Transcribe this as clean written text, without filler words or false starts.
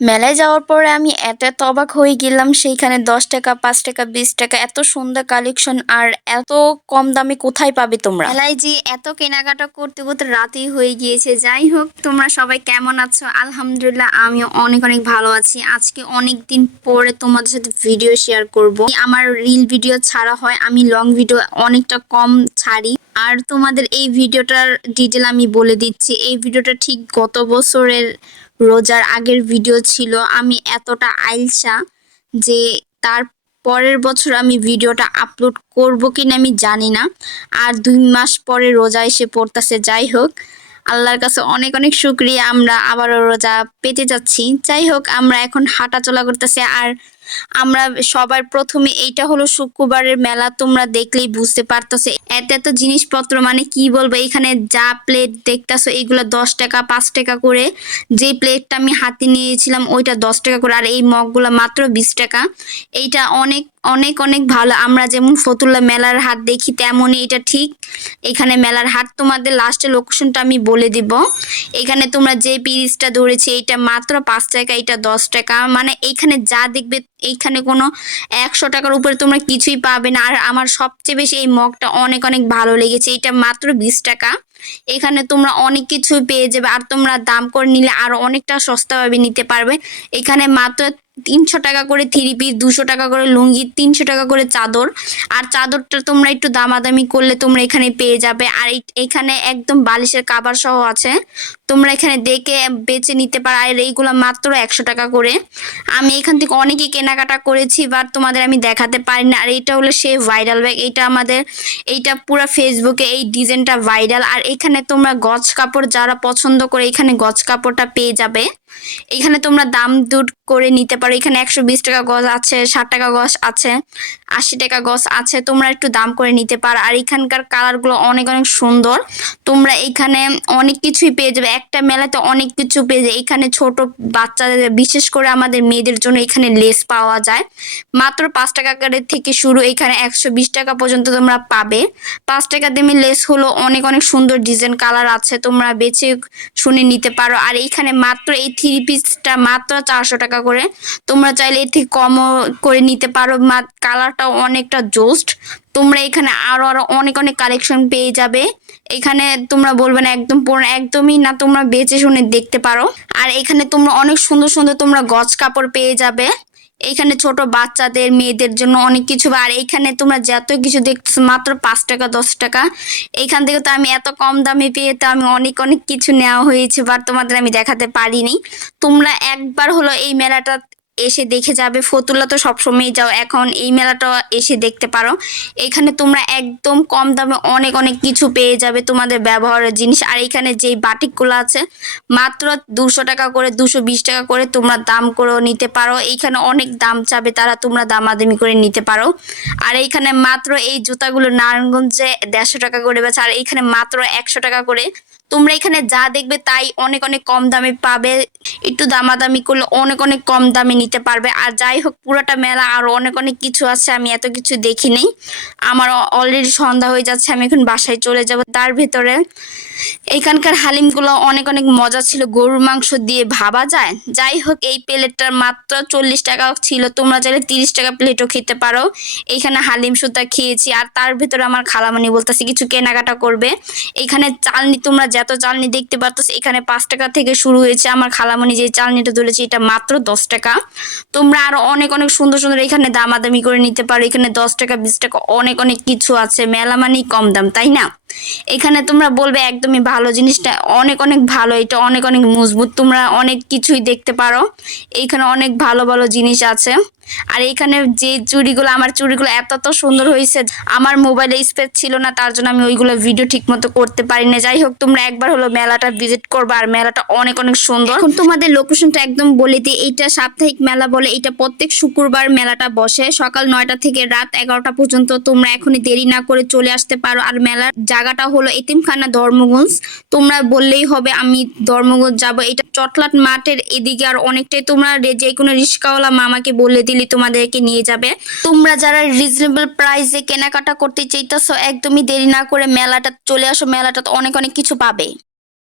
মেলায় যাওয়ার পরে আমি এত অবাক হয়ে গেলাম, সেইখানে 10 টাকা, 5 টাকা, 20 টাকা এত সুন্দর কালেকশন, আর এত কম দামে কোথায় পাবে তোমরা? মেলায় যে এত কেনাকাটা করতে করতে রাতেই হয়ে গিয়েছে। যাই হোক, তোমরা সবাই কেমন আছো? আলহামদুলিল্লাহ, আমিও অনেক অনেক ভালো আছি। আজকে অনেক দিন পরে তোমাদের সাথে ভিডিও শেয়ার করব। আমার রিল ভিডিও ছাড়া হয়, আমি লং ভিডিও অনেকটা কম ছাড়ি। আর তোমাদের এই ভিডিওটার ডিটেল আমি বলে দিচ্ছি। এই ভিডিওটা ঠিক গত বছরের রোজার আগের ভিডিও ছিল। আমি এতটা আইলসা যে তার পরের বছর আমি ভিডিওটা আপলোড করব কিনা আমি জানি না। আর 2 মাস পরে রোজা এসে পড়তেছে। যাই হোক, আল্লাহর কাছে অনেক অনেক শুকরিয়া, আমরা আবারও রোজা পেতে যাচ্ছি। যাই হোক, আমরা এখন হাঁটা চলা করতেছি। আর আমরা সবার প্রথমে, এইটা হলো শুক্রবারের মেলা, তোমরা দেখলেই বুঝতে পারতেছো। এত এত জিনিসপত্র, মানে কি বলবো, এখানে যা প্লেট দেখতেছো এগুলো 10 টাকা, 5 টাকা করে। যে প্লেটটা আমি হাতে নিয়েছিলাম ওইটা 10 টাকা করে, আর এই মগগুলো মাত্র 20 টাকা। এইটা অনেক অনেক অনেক ভালো। আমরা যেমন ফতুল্লা মেলার হাট দেখি তেমনই এটা ঠিক এখানে মেলার হাট। তোমাদের লাস্টে লোকেশনটা আমি বলে দিব। এখানে তোমরা যে পিরিচটা ধরেছে এইটা মাত্র 5 টাকা, এটা 10 টাকা। মানে এইখানে যা দেখবে এইখানে কোনো 100 টাকার উপরে তোমরা কিছুই পাবে না। আর আমার সবচেয়ে বেশি এই মগটা অনেক অনেক ভালো লেগেছে, এটা মাত্র 20 টাকা। এখানে তোমরা অনেক কিছুই পেয়ে যাবে, আর তোমরা দাম করে নিলে আরো অনেকটা সস্তাভাবে নিতে পারবে। এখানে মাত্র 300 টাকা করে 3 পিস, 200 টাকা করে লুঙ্গি, 300 টাকা করে চাদর। আর চাদরটা তোমরা একটু দামাদামি করলে তোমরা এখানে পেয়ে যাবে। আর এখানে একদম বালিশের কাভার সহ আছে, তোমরা এখানে দেখে বেছে নিতে পারো। আর এইগুলো মাত্র 100 টাকা করে। আমি এখান থেকে অনেকই কেনাকাটা করেছি, বাট তোমাদের আমি দেখাতে পারি না। আর এইটা হলো সেই ভাইরাল ব্যাগ, এইটা পুরো ফেসবুকে এই ডিজাইনটা ভাইরাল। আর এখানে তোমরা গজ কাপড় যারা পছন্দ করে এখানে গজ কাপড়টা পেয়ে যাবে। এখানে তোমরা দাম দর করে নিতে পারো। এখানে 120 টাকা গজ আছে, 60 টাকা গজ আছে, 80 টাকা গজ আছে। তোমরা একটু দাম করে নিতে পারো। আর এখানকার কালারগুলো অনেক অনেক সুন্দর। তোমরা এখানে অনেক কিছুই পেয়ে যাবে, একটা মেলাতে অনেক কিছু পেয়ে যাবে। এখানে ছোট বাচ্চাদের, বিশেষ করে আমাদের মেয়েদের জন্য এখানে লেস পাওয়া যায় মাত্র 5 টাকা করে থেকে শুরু। এখানে 120 টাকা পর্যন্ত তোমরা পাবে। 5 টাকা দামি লেস হলো অনেক অনেক সুন্দর ডিজাইন কালার আছে, তোমরা বেছে শুনে নিতে পারো। আর এইখানে মাত্র এই 3 পিসটা মাত্র 400 টাকা করে। তোমরা চাইলে এর থেকে কমও করে নিতে পারো। কালারটাও অনেকটা জোস্ট। তোমরা এখানে আরো আরো অনেক অনেক কালেকশন পেয়ে যাবে। এখানে তোমরা বলবে না একদম পুরো, একদমই না, তোমরা বেছে শুনে দেখতে পারো। আর এখানে তোমরা অনেক সুন্দর সুন্দর তোমরা গজ কাপড় পেয়ে যাবে। এইখানে ছোট বাচ্চাদের, মেয়েদের জন্য অনেক কিছু। আর এইখানে তোমরা যত কিছু দেখতেছো মাত্র 5 টাকা, 10 টাকা। এইখান থেকে তো আমি এত কম দামে পেয়ে তো আমি অনেক অনেক কিছু নেওয়া হয়েছে, বাট তোমাদের আমি দেখাতে পারিনি। তোমরা একবার হলো এই মেলাটা এসে দেখে যাবে। ফতুল্লা তো সবসময় যাও, এখন এই মেলাটা এসে দেখতে পারো। এখানে তোমরা একদম কম দামে অনেক অনেক কিছু পেয়ে যাবে, তোমাদের ব্যবহারের জিনিস। আর এখানে যেই বাটিকগুলো আছে মাত্র 200 টাকা করে, 220 টাকা করে তোমরা দাম করেও নিতে পারো। এইখানে অনেক দাম চাবে তারা, তোমরা দামাদামি করে নিতে পারো। আর এইখানে মাত্র এই জুতাগুলো নারায়ণগঞ্জে 150 টাকা করে বেচে, আর এইখানে মাত্র 100 টাকা করে। তোমরা এখানে যা দেখবে তাই অনেক অনেক কম দামে পাবে। একটু দামাদামি করলে অনেক অনেক কম দামে নিতে পারবে। আর যাই হোক, পুরোটা মেলা আরো অনেক অনেক কিছু আছে, আমি এত কিছু দেখি নেই। আমার অলরেডি সন্ধ্যা হয়ে যাচ্ছে, আমি এখন বাসায় চলে যাব। তার ভেতরে এখানকার হালিমগুলো অনেক অনেক মজা ছিল, গরুর মাংস দিয়ে ভাবা যায়। যাই হোক, এই প্লেটটার মাত্র 40 টাকা ছিল, তোমরা চাইলে 30 টাকা প্লেটও খেতে পারো। এইখানে হালিম সুতা খেয়েছি। আর তার ভেতরে আমার খালামণি বলতেছে কিছু কেনাকাটা করবে। এখানে চালনি, তোমরা যত চালনি দেখতে পাচ্ছ এখানে 5 টাকা থেকে শুরু হয়েছে। আমার খালামণি যে চালনিটা তুলেছে এটা মাত্র 10 টাকা। তোমরা আরো অনেক অনেক সুন্দর সুন্দর এখানে দামাদামি করে নিতে পারো। এখানে 10 টাকা, 20 টাকা অনেক অনেক কিছু আছে। মেলা মানেই কম দাম, তাই না? এখানে তোমরা বলবে একদমই ভালো, জিনিসটা অনেক অনেক ভালো, এটা অনেক অনেক মজবুত। তোমরা অনেক কিছুই দেখতে পারো, এইখানে অনেক ভালো ভালো জিনিস আছে। আর এইখানে যে চুড়িগুলো, আমার চুড়িগুলো এত এত সুন্দর হয়েছে, আমার মোবাইলে স্পেস ছিল না, তার জন্য আমি ওইগুলো ভিডিও ঠিক মতো করতে পারি না। যাই হোক, তোমরা একবার হলো মেলাটা ভিজিট করবে, আর মেলাটা অনেক অনেক সুন্দর। এখন তোমাদের লোকেশনটা একদম বলে দিই, এইটা সাপ্তাহিক মেলা বলে। এটা প্রত্যেক শুক্রবার মেলাটা বসে সকাল 9টা থেকে রাত 11টা পর্যন্ত। তোমরা এখনই দেরি না করে চলে আসতে পারো। আর মেলার জায়গাটা হলো এতিমখানা, ধর্মগঞ্জ। তোমরা বললেই হবে আমি ধর্মগঞ্জ যাব। এটা চটলাট মাঠের এদিকে। আর অনেকটাই, তোমরা যে কোনো রিস্কাওয়ালা মামাকে বলে দিলে তোমাদেরকে নিয়ে যাবে। তোমরা যারা রিজনেবল প্রাইসে কেনাকাটা করতে চাইতেছো একদমই দেরি না করে মেলাটা চলে আসো, মেলাটা অনেক অনেক কিছু পাবে।